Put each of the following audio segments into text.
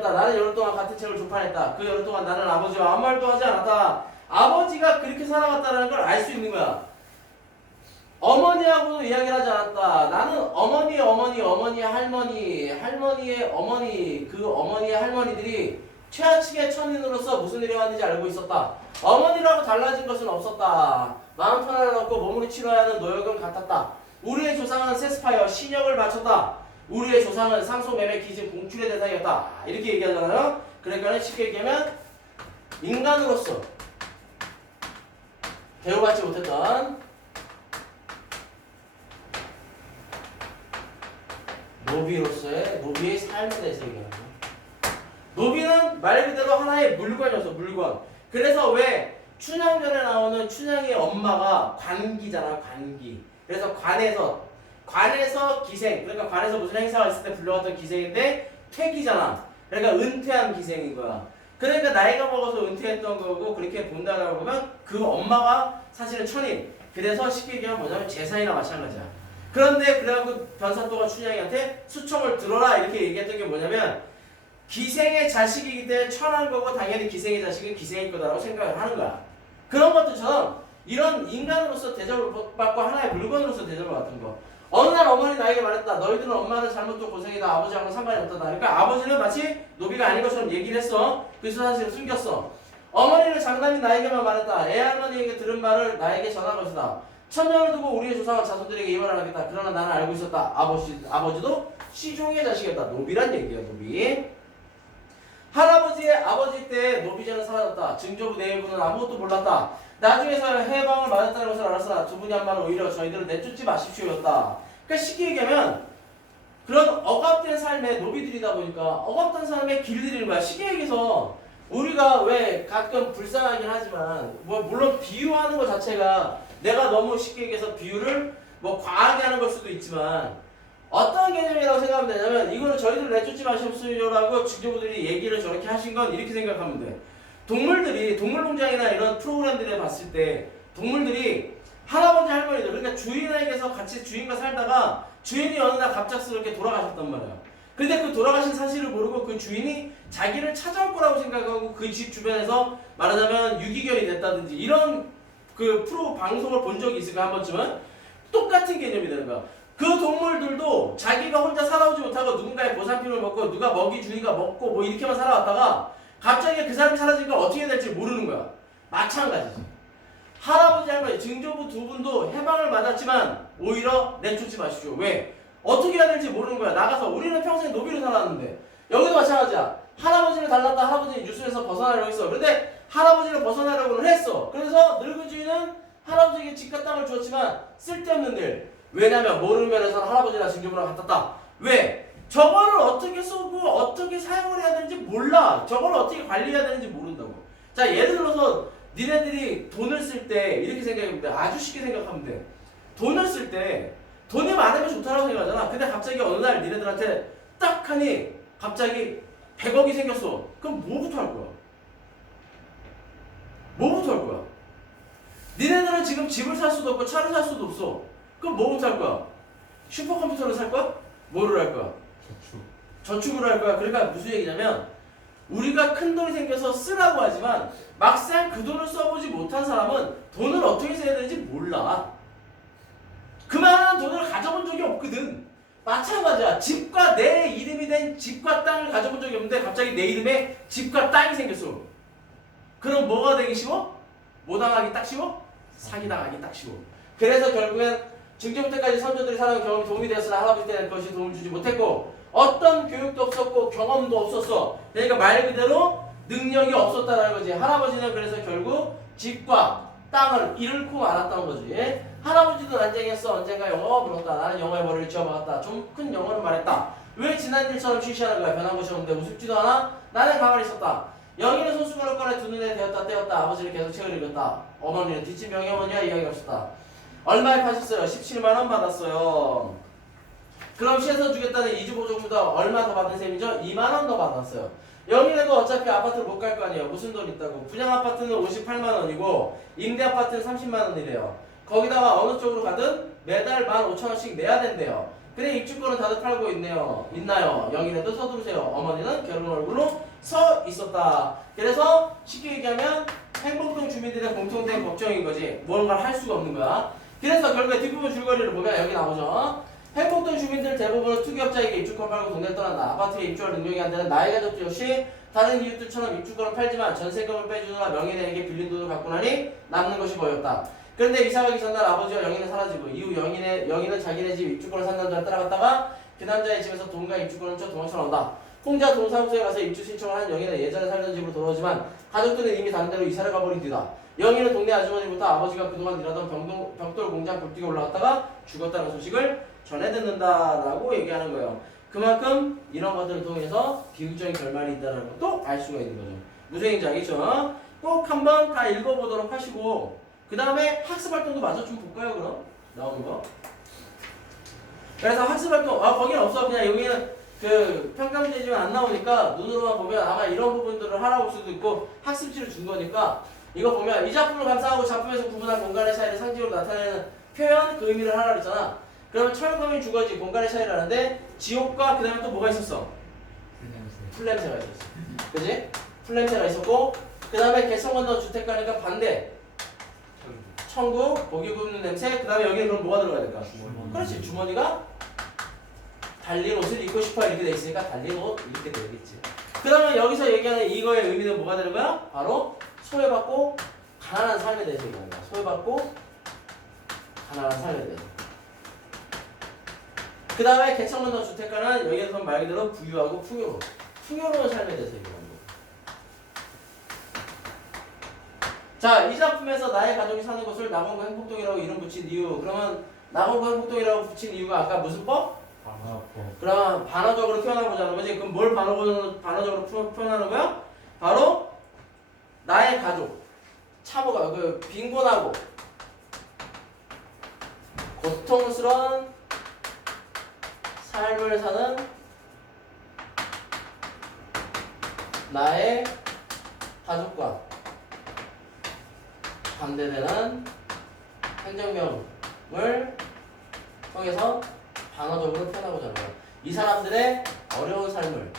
기다렸다. 나는 여러 동안 같은 책을 조판했다. 그 여러 동안 나는 아버지와 아무 말도 하지 않았다. 아버지가 그렇게 살아갔다는 걸 알 수 있는 거야. 어머니하고도 이야기를 하지 않았다. 나는 어머니의 할머니의 어머니, 그 어머니의 할머니들이 최하층의 천인으로서 무슨 일이 왔는지 알고 있었다. 어머니라고 달라진 것은 없었다. 마음 편안을 얻고 몸으로 치러야 하는 노역은 같았다. 우리의 조상은 세스파이어 신역을 바쳤다. 우리의 조상은 상속, 매매, 기증, 공출의 대상이었다. 이렇게 얘기하잖아요. 그러니까 쉽게 얘기하면 인간으로서 대우받지 못했던 노비의 삶에 대해서 얘기하는 거예요. 노비는 말 그대로 하나의 물건이었어, 물건. 그래서 왜 춘향전에 나오는 춘향의 엄마가 관기잖아, 관기. 그래서 관에서 기생, 그러니까 관에서 무슨 행사가 있을 때 불러왔던 기생인데 퇴기잖아. 그러니까 은퇴한 기생인 거야. 그러니까 나이가 먹어서 은퇴했던 거고 그렇게 본다라고 보면 그 엄마가 사실은 천인. 그래서 쉽게 얘기하면 뭐냐면 재산이나 마찬가지야. 그런데 그래갖고 변사또가 춘향이한테 수청을 들어라 이렇게 얘기했던 게 뭐냐면 기생의 자식이기 때문에 천한 거고 당연히 기생의 자식은 기생일 거다라고 생각을 하는 거야. 그런 것들처럼 이런 인간으로서 대접을 받고 하나의 물건으로서 대접을 받은 거. 어느 날 어머니 나에게 말했다. 너희들은 엄마는 잘못도 고생이다. 아버지하고는 상관이 없다. 그러니까 아버지는 마치 노비가 아닌 것처럼 얘기를 했어. 그래서 사실은 숨겼어. 어머니는 장남이 나에게만 말했다. 애할머니에게 들은 말을 나에게 전한 것이다. 천년을 두고 우리의 조상과 자손들에게 이 말을 하겠다. 그러나 나는 알고 있었다. 아버지도 시종의 자식이었다. 노비란 얘기야, 노비. 할아버지의 아버지 때 노비제는 사라졌다. 증조부 내일부는 아무것도 몰랐다. 나중에서 해방을 맞았다는 것을 알았으나 두 분이 한 말은 오히려 저희들을 내쫓지 마십시오였다. 그러니까 쉽게 얘기하면 그런 억압된 삶의 노비들이다 보니까 억압된 삶의 길들이는 거야. 쉽게 얘기해서 우리가 왜 가끔 불쌍하긴 하지만 뭐 물론 비유하는 것 자체가 내가 너무 쉽게 얘기해서 비유를 뭐 과하게 하는 걸 수도 있지만 어떤 개념이라고 생각하면 되냐면 이거는 저희들 내쫓지 마십시오라고 증조부들이 얘기를 저렇게 하신 건 이렇게 생각하면 돼. 동물들이 동물농장이나 이런 프로그램들에 봤을 때 동물들이 할아버지 할머니들 그러니까 주인에게서 같이 주인과 살다가 주인이 어느 날 갑작스럽게 돌아가셨단 말이야. 근데 그 돌아가신 사실을 모르고 그 주인이 자기를 찾아올 거라고 생각하고 그 집 주변에서 말하자면 유기견이 됐다든지 이런 그 프로 방송을 본 적이 있을까 한 번쯤은 똑같은 개념이 되는 거야. 그 동물들도 자기가 혼자 살아오지 못하고 누군가의 보살핌을 먹고 누가 먹이 주니까 먹고 뭐 이렇게만 살아왔다가 갑자기 그 사람이 사라지니까 어떻게 될지 모르는 거야. 마찬가지지. 할아버지 할머니 증조부 두 분도 해방을 맞았지만 오히려 내쫓지 마십시오. 왜? 어떻게 해야 될지 모르는 거야. 나가서 우리는 평생 노비로 살았는데 여기도 마찬가지야. 할아버지를 달랐다. 할아버지는 유수에서 벗어나려고 했어. 그런데 할아버지를 벗어나려고는 했어. 그래서 늙은 주인은 할아버지에게 집과 땅을 주었지만 쓸데없는 일. 왜냐면 모르는 면에서는 할아버지나 증조부랑 같았다. 왜? 저거를 어떻게 쓰고 어떻게 사용을 해야 되는지 몰라. 저거를 어떻게 관리해야 되는지 모른다고. 자, 예를 들어서 니네들이 돈을 쓸 때 이렇게 생각하면 돼. 아주 쉽게 생각하면 돼. 돈을 쓸 때 돈이 많으면 좋다라고 생각하잖아. 근데 갑자기 어느 날 니네들한테 딱 하니 갑자기 100억이 생겼어. 그럼 뭐부터 할 거야? 뭐부터 할 거야? 니네들은 지금 집을 살 수도 없고 차를 살 수도 없어. 그럼 뭐부터 할 거야? 슈퍼컴퓨터를 살 거야? 뭐를 할 거야? 저축을 할 거야. 그러니까 무슨 얘기냐면 우리가 큰 돈이 생겨서 쓰라고 하지만 막상 그 돈을 써보지 못한 사람은 돈을 어떻게 써야 되는지 몰라. 그만한 돈을 가져본 적이 없거든. 마찬가지야. 집과 내 이름이 된 집과 땅을 가져본 적이 없는데 갑자기 내 이름에 집과 땅이 생겼어. 그럼 뭐가 되기 쉬워? 뭐 당하기 딱 쉬워? 사기당하기 딱 쉬워. 그래서 결국엔 증조부 때까지 선조들이 살아온 경험이 도움이 되었으나 할아버지 때는 그것이 도움을 주지 못했고 어떤 교육도 없었고 경험도 없었어. 그러니까 말 그대로 능력이 없었다는 거지. 할아버지는 그래서 결국 집과 땅을 잃고 말았다는 거지. 할아버지도 난쟁했어. 언젠가 영어가 불었다. 나는 영어의 머리를 쥐어박았다. 좀 큰 영어를 말했다. 왜 지난 일처럼 취시하는 거야? 변한 것이 없는데 우습지도 않아? 나는 가만히 있었다. 영희는 손수건을 꺼내 두 눈에 대었다 떼었다. 아버지는 계속 책을 읽었다. 어머니는 뒷집 명예어머니와 이야기가 없었다. 얼마에 파셨어요? 17만원 받았어요. 그럼 시에서 주겠다는 이주보조금보다 얼마 더 받은 셈이죠? 2만원 더 받았어요. 영희네도 어차피 아파트를 못 갈 거 아니에요. 무슨 돈 있다고. 분양아파트는 58만원이고 임대아파트는 30만원이래요. 거기다가 어느 쪽으로 가든 매달 15,000원씩 내야 된대요. 근데 입주권은 다들 팔고 있나요? 영인에도 서두르세요. 어머니는 결혼 얼굴로 서 있었다. 그래서 쉽게 얘기하면 행복동 주민들의 공통된 걱정인 거지. 무언가를 할 수가 없는 거야. 그래서 결국에 뒷부분 줄거리를 보면 여기 나오죠. 행복동 주민들 대부분은 투기업자에게 입주권 팔고 동네를 떠난다. 아파트에 입주할 능력이 안 되는 나의 가족도 역시 다른 이웃들처럼 입주권을 팔지만 전세금을 빼주느라 명인에게 빌린 돈을 갖고 나니 남는 것이 거의 없다. 그런데 이사가기 전날 아버지와 영인은 사라지고 이후 영인은 자기네 집 입주권을 산 남자를 따라갔다가 그 남자의 집에서 돈과 입주권을 쳐 도망쳐 나온다. 혼자 동사무소에 가서 입주 신청을 한 영인은 예전에 살던 집으로 돌아오지만 가족들은 이미 다른 데로 이사를 가버린 뒤다. 영인은 동네 아주머니부터 아버지가 그동안 일하던 벽돌 공장 굴뚝에 올라갔다가 죽었다는 소식을 전해 듣는다라고 얘기하는 거예요. 그만큼 이런 것들을 통해서 비극적인 결말이 있다는 것도 알 수가 있는 거죠. 무슨 얘기인지 알겠죠? 꼭 한번 다 읽어보도록 하시고 그 다음에 학습활동도 마저 좀 볼까요? 그럼 나오는 거. 그래서 학습활동 거기는 없어. 그냥 여기는 그 평가 문제지만 안 나오니까 눈으로만 보면 아마 이런 부분들을 하라고 할 수도 있고 학습지를 준 거니까 이거 보면 이 작품을 감상하고 작품에서 구분한 공간의 차이를 상징으로 나타내는 표현 그 의미를 하라 그랬잖아. 그러면 철거민 주거지 공간의 차이를 하는데 지옥과 그 다음에 또 뭐가 있었어? 풀냄새가 있었어. 그지? 풀냄새가 있었고 그 다음에 개성 건너 주택가니까 반대 천국, 고기 굽는 냄새, 그 다음에 여기에 그럼 뭐가 들어가야 될까? 주머니. 그렇지, 주머니가 달린 옷을 입고 싶어 이렇게 돼 있으니까 달린 옷 이렇게 되겠지. 그러면 여기서 얘기하는 이거의 의미는 뭐가 되는 거야? 바로 소외받고 가난한 삶에 대해서 얘기하는 거야. 소외받고 가난한 삶에 대해서. 그 다음에 개성 건너 주택가는 여기에서 말 그대로 부유하고 풍요로운 삶에 대해서 얘기하는 거야. 자, 이 작품에서 나의 가족이 사는 곳을 낙원구 행복동이라고 이름 붙인 이유. 그러면 낙원구 행복동이라고 붙인 이유가 아까 무슨 법? 반어법. 그럼 반어적으로 표현해보자는 거지. 그럼 뭘 반어적으로 표현하는 거야? 바로 나의 가족. 참호가 빈곤하고 고통스러운 삶을 사는 나의 가족과 반대되는 행정명을 통해서 반어적으로 표현하고자 하는 거야. 이 사람들의 어려운 삶을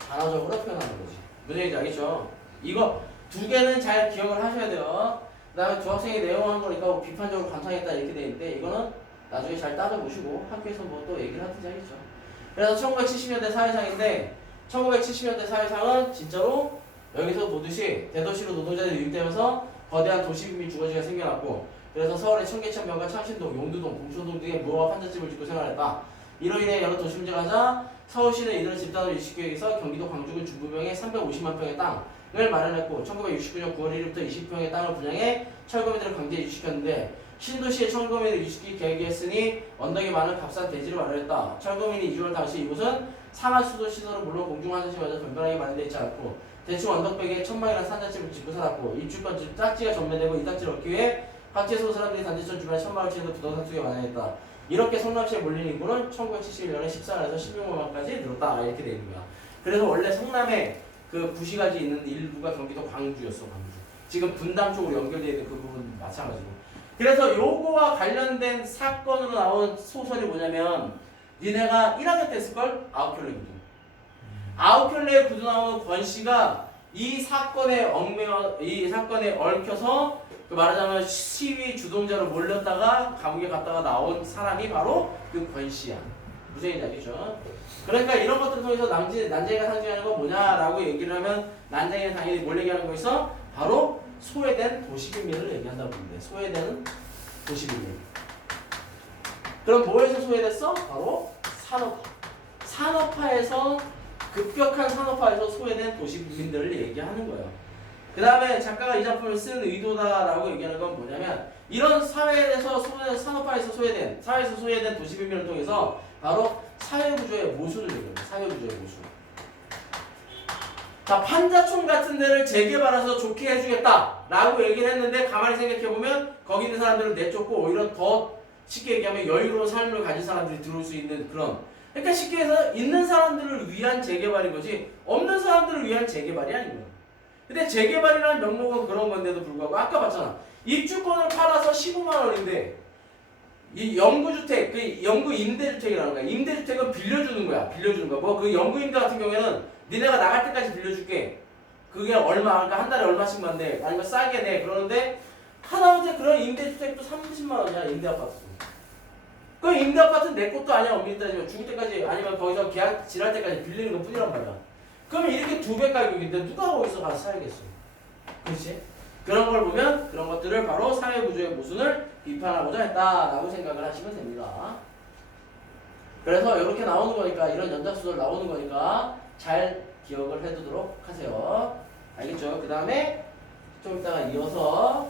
반어적으로 표현하는 거지. 무슨 얘기인지 알겠죠? 이거 두 개는 잘 기억을 하셔야 돼요. 그 다음에 두 학생이 내용한 거니까 뭐 비판적으로 감상했다 이렇게 돼 있는데 이거는 나중에 잘 따져보시고 학교에서 뭐 또 얘기를 하든지 하겠죠. 그래서 1970년대 사회상인데 1970년대 사회상은 진짜로 여기서 보듯이 대도시로 노동자들이 유입되면서 거대한 도시 및 주거지가 생겨났고 그래서 서울의 청계천변과 창신동, 용두동, 봉천동 등의 무허가 판잣집을 짓고 생활했다. 이로 인해 여러 도시 문제가 하자 서울시는 이들을 집단으로 유식계획에서 경기도 광주군 중부병에 350만 평의 땅을 마련했고 1969년 9월 1일부터 20평의 땅을 분양해 철거민들을 강제 유식시켰는데 신도시에 철거민을 유식시키기 계획했으니 언덕이 많은 값싼 대지를 마련했다. 철거민이 이주할 당시 이곳은 상하수도 시설은 물론 공중화장실마저 변변하게 마련되어 있지 않고 대충 언덕백에 천막이라는 산잣집을 짓고 살았고 입주권 짝지가 전매되고 이 짝지를 얻기 위해 각지에서 사람들이 단지천 주변에 천막을 치는 부동산 투기에 완화했다. 이렇게 성남시에 몰린 인구는 1971년에 14만에서 16만까지 늘었다. 이렇게 돼 있는 거야. 그래서 원래 성남에 그 구시가지 있는 일부가 경기도 광주였어. 광주. 지금 분당 쪽으로 연결되어 있는 그 부분 마찬가지고. 그래서 요거와 관련된 사건으로 나온 소설이 뭐냐면 니네가 1학년 때 했을걸? 아홉켤레 구두. 아홉켤레 구두 나오는 권씨가 이 사건에 얽혀서 그 말하자면 시위 주동자로 몰렸다가 감옥에 갔다가 나온 사람이 바로 그 권씨야. 무슨 얘기인지 알겠죠? 그러니까 이런 것들을 통해서 난쟁이가 상징하는 건 뭐냐라고 얘기를 하면 난쟁이는 당연히 뭘 얘기하는 거 있어? 바로 소외된 도시빈민을 얘기한다고 보는데 소외된 도시빈민. 그럼 뭐에서 소외됐어? 바로 산업화. 산업화에서 급격한 산업화에서 소외된 도시민들을 얘기하는 거예요. 그 다음에 작가가 이 작품을 쓴 의도다라고 얘기하는 건 뭐냐면 이런 사회에서 산업화에서 소외된 사회에서 소외된 도시빈민을 통해서 바로 사회구조의 모순을 얘기합니다. 사회구조의 모순. 자, 판자촌 같은 데를 재개발해서 좋게 해주겠다라고 얘기를 했는데 가만히 생각해보면 거기 있는 사람들을 내쫓고 오히려 더 쉽게 얘기하면 여유로운 삶을 가진 사람들이 들어올 수 있는 그런 그러니까 쉽게 해서 있는 사람들을 위한 재개발인 거지 없는 사람들을 위한 재개발이 아닌 거야. 근데 재개발이라는 명목은 그런 건데도 불구하고 아까 봤잖아. 입주권을 팔아서 15만 원인데 이 영구주택, 그 영구임대주택이라는 거야. 임대주택은 빌려주는 거야. 빌려주는 거야. 뭐 그 영구임대 같은 경우에는 니네가 나갈 때까지 빌려줄게. 그게 얼마, 그러니까 한 달에 얼마씩만 내, 아니면 싸게 내. 그러는데 하다못해 그런 임대주택도 30만 원이야. 임대아파트. 그 임대아파트는 내 것도 아니야. 엄밀히 따지면 죽을 때까지 아니면 거기서 계약 지날 때까지 빌리는 것 뿐이란 말이야. 그러면 이렇게 2배 가격인데 누가 거기서 가서 살겠어? 그렇지? 그런 걸 보면 그런 것들을 바로 사회구조의 모순을 비판하고자 했다라고 생각을 하시면 됩니다. 그래서 이렇게 나오는 거니까 이런 연작수들 나오는 거니까 잘 기억을 해두도록 하세요. 알겠죠? 그 다음에 좀 이따가 이어서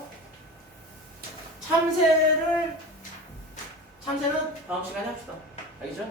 참새는 다음 시간에 합시다. 알겠죠?